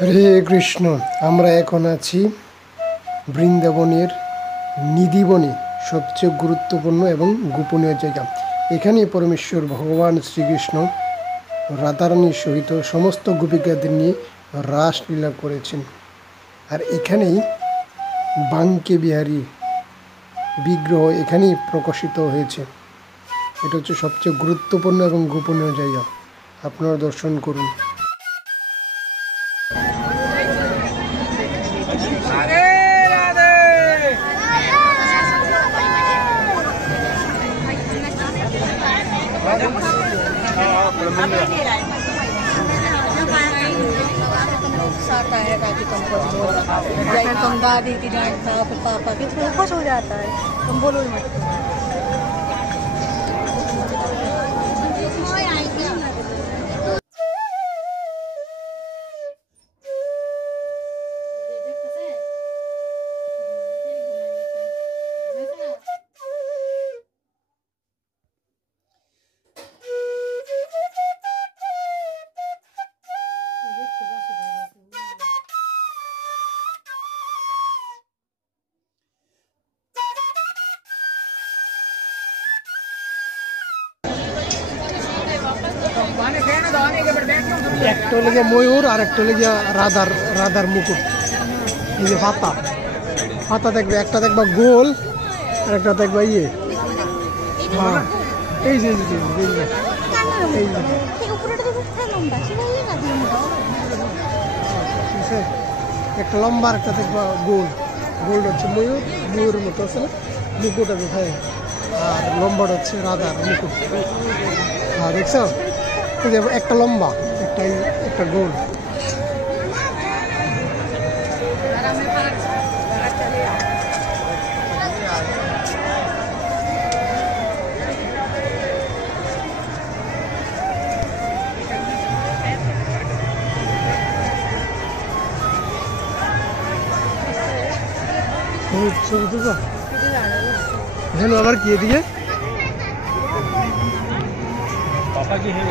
হরে কৃষ্ণ। আমরা এখন আছি বৃন্দাবনের নিধিবনে, সবচেয়ে গুরুত্বপূর্ণ এবং গোপনীয় জায়গা। এখানে পরমেশ্বর ভগবান শ্রীকৃষ্ণ রাধারানীর সহিত সমস্ত গোপিকাদের নিয়ে রাসলীলা করেছেন। আর এখানেই বাঙ্কে বিহারী বিগ্রহ এখানেই প্রকাশিত হয়েছে। এটা হচ্ছে সবচেয়ে গুরুত্বপূর্ণ এবং গোপনীয় জায়গা। আপনারা দর্শন করুন। आता है ताकि तुमको तुम दादी की डांटता फिर पापा भी थोड़ा खुश हो जाता है। तुम बोलो ही मत। একটা লেগে ময়ূর আর একটা লেগে রাধার মুকুট। এই যে পাতা দেখবে, একটা দেখবা গোল আর একটা দেখবা হ্যাঁ এই যে একটা লম্বা আর একটা দেখবা গোল। গোলটা হচ্ছে ময়ূরের মতো আছে না, মুকুট আছে হ্যাঁ, আর লম্বাটা হচ্ছে রাধার মুকুট। হ্যাঁ দেখছো, একটা লম্বা একটা গোল। আবার কি এদিকে पापा की है